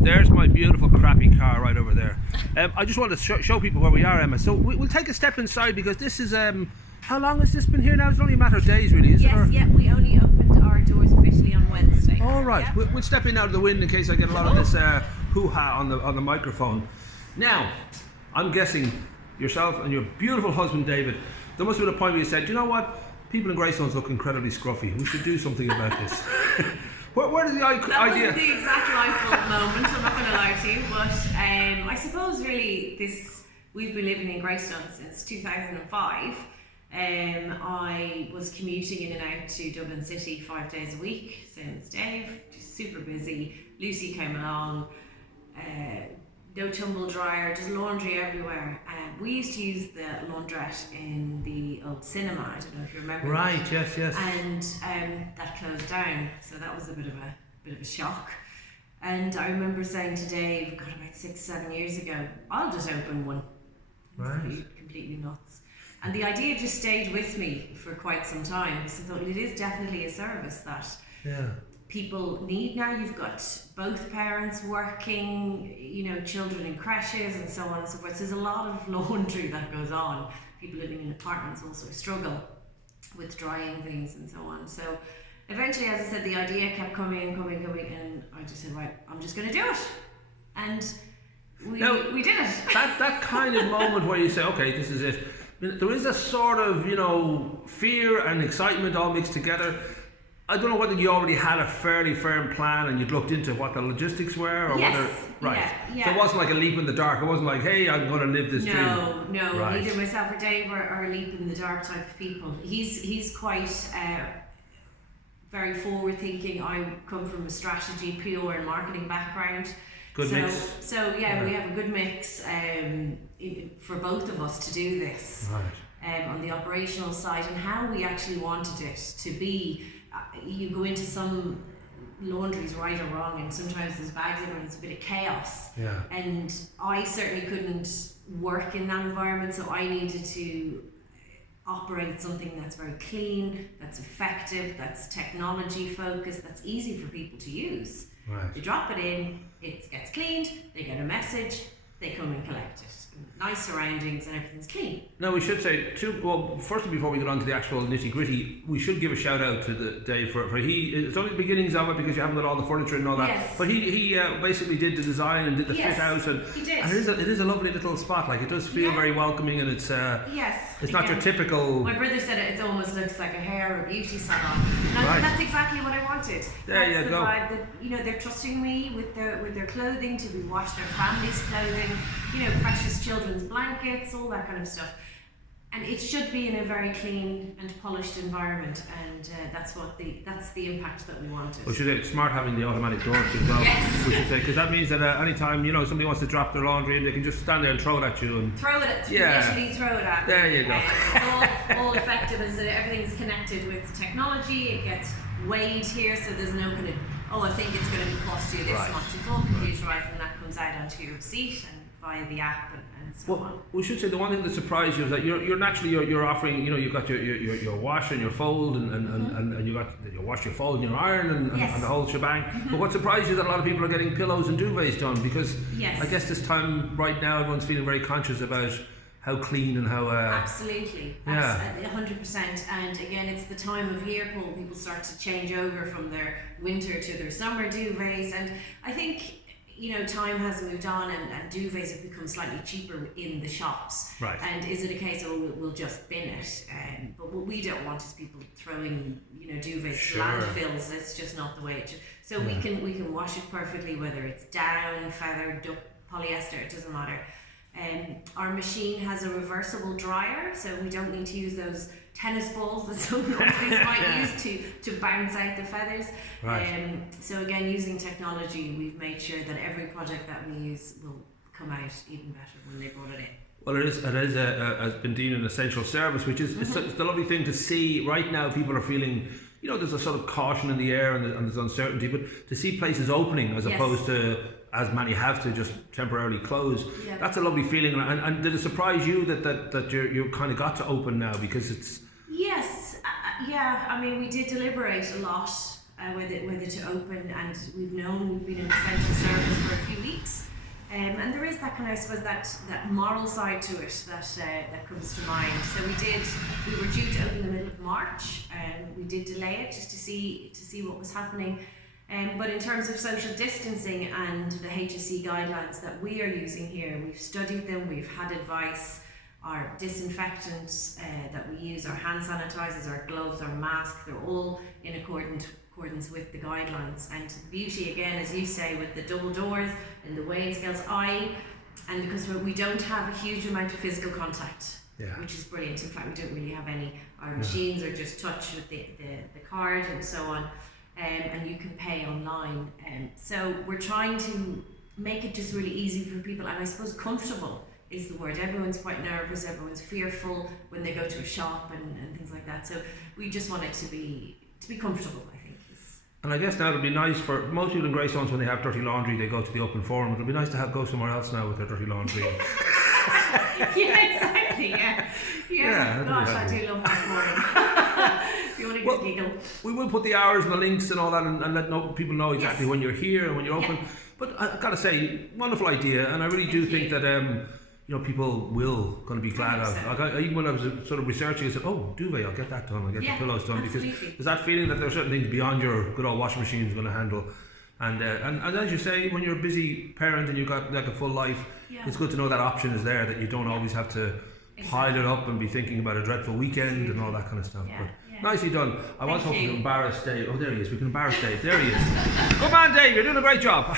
There's my beautiful crappy car right over there. I just wanted to show people where we are, Emma. So we'll take a step inside because this is how long has this been here now? It's only a matter of days, really, isn't it? Yes, yeah, we only opened our doors officially on Wednesday. All right, yeah. we'll step in out of the wind in case I get a lot of this hoo-ha on the microphone. Now, I'm guessing yourself and your beautiful husband David, there must have been a point where you said, you know what, people in Greystones look incredibly scruffy. We should do something about this. Where did the idea? That wasn't the exact light bulb moment, I'm not going to lie to you, but I suppose really we've been living in Greystones since 2005. I was commuting in and out to Dublin City 5 days a week, same as Dave, just super busy. Lucy came along, no tumble dryer, just laundry everywhere. We used to use the launderette in the old cinema, I don't know if you remember. Right, that. yes. And that closed down, so that was a bit of a shock. And I remember saying to Dave, God, about 6-7 years ago, I'll just open one. Right. Completely nuts. And the idea just stayed with me for quite some time because I thought it is definitely a service that people need now. You've got both parents working, children in creches and so on and so forth. So there's a lot of laundry that goes on. People living in apartments also struggle with drying things and so on. So eventually, as I said, the idea kept coming, and I just said, right, I'm just going to do it. And we did it. That kind of moment where you say, okay, this is it. There is a sort of, fear and excitement all mixed together. I don't know whether you already had a fairly firm plan and you'd looked into what the logistics were, or yes. whether right. Yeah. So it wasn't like a leap in the dark. It wasn't like, hey, I'm going to live this dream. No. Right. Neither myself or Dave are a leap in the dark type of people. He's quite very forward thinking. I come from a strategy, PR and marketing background. Good mix. So we have a good mix for both of us to do this. Right. On the operational side and how we actually wanted it to be. You go into some laundries right or wrong, and sometimes there's bags everywhere and it's a bit of chaos. Yeah. And I certainly couldn't work in that environment, so I needed to operate something that's very clean, that's effective, that's technology focused, that's easy for people to use. Right. You drop it in, it gets cleaned, they get a message, they come and collect it. Nice surroundings and everything's clean. Now we should say firstly, before we get on to the actual nitty gritty, we should give a shout out to Dave for it's only the beginnings of it because you haven't got all the furniture and all that. Yes. But he basically did the design and did the fit out, and he did. And it is a lovely little spot. Like, it does feel very welcoming, and it's it's not your typical. My brother said it almost looks like a hair or beauty salon. And Right. that's exactly what I wanted. There that's you the go. vibe that, they're trusting me with their clothing to wash their family's clothing, precious children's blankets, all that kind of stuff. And it should be in a very clean and polished environment, and that's the impact that we wanted. We should say it's smart having the automatic doors as well. Yes. We should say, because that means that anytime somebody wants to drop their laundry in, they can just stand there and throw it at you and Literally throw it at me. There you go. It's all effective, and so everything's connected with technology. It gets weighed here, so there's no kind of I think it's going to cost you this much. It's all computerized, and that comes out onto your receipt and via the app and so on. We should say the one thing that surprised you is that you're naturally you're offering, you've got your wash and your fold and you got your wash, your fold, and your iron and the whole shebang. But what surprised you is that a lot of people are getting pillows and duvets done, because I guess this time right now everyone's feeling very conscious about how clean and how absolutely 100%. And again, it's the time of year, Paul, people start to change over from their winter to their summer duvets, and I think time has moved on, and duvets have become slightly cheaper in the shops. Right. And is it a case of we'll just bin it? But what we don't want is people throwing duvets to landfills. It's just not the way it should. So we can wash it perfectly, whether it's down, feather, duck, polyester, it doesn't matter. Our machine has a reversible dryer, so we don't need to use those tennis balls that some companies might use to bounce out the feathers. Right. So again, using technology, we've made sure that every project that we use will come out even better when they brought it in. Well, it has been deemed an essential service, which is it's the lovely thing to see. Right now, people are feeling, there's a sort of caution in the air and there's uncertainty, but to see places opening as opposed to, as many have to, just temporarily close, that's a lovely feeling. And did it surprise you that you kind of got to open now, because it's... Yes, I mean, we did deliberate a lot whether to open, and we've known we've been an essential service for a few And there is that kind of, I suppose, that moral side to it that comes to mind. So we were due to open the middle of March, and we did delay it just to see what was happening. But in terms of social distancing and the HSE guidelines that we are using here, we've studied them, we've had advice, our disinfectants that we use, our hand sanitizers, our gloves, our masks, they're all in accordance with the guidelines. And the beauty, again, as you say, with the double doors and the weighing scales, and because we don't have a huge amount of physical contact, which is brilliant. In fact, we don't really have any. Our machines are just touch with the card and so on. And you can pay online. So we're trying to make it just really easy for people, and I suppose comfortable is the word. Everyone's quite nervous, everyone's fearful when they go to a shop and things like that. So we just want it to be comfortable, I think. And I guess now it'll be nice for most people in Greystones, when they have dirty laundry, they go to the open forum. It'll be nice to go somewhere else now with their dirty laundry. Yeah, exactly, yeah. Gosh, I do love that forum. If you want a good giggle. We will put the hours and the links and all that, and let people know exactly when you're here and when you're open. But I've got to say, wonderful idea, and I really do think that people will going to be glad of. Even when I was sort of researching, I said, "Oh, duvet, I'll get that done. I'll get the pillows done," absolutely. Because there's that feeling that there are certain things beyond your good old washing machine is going to handle. And as you say, when you're a busy parent and you've got like a full life, it's good to know that option is there, that you don't always have to pile it up and be thinking about a dreadful weekend and all that kind of stuff. But nicely done. I was hoping to embarrass Dave. Oh, there he is. We can embarrass Dave. There he is. Come on, Dave. You're doing a great job.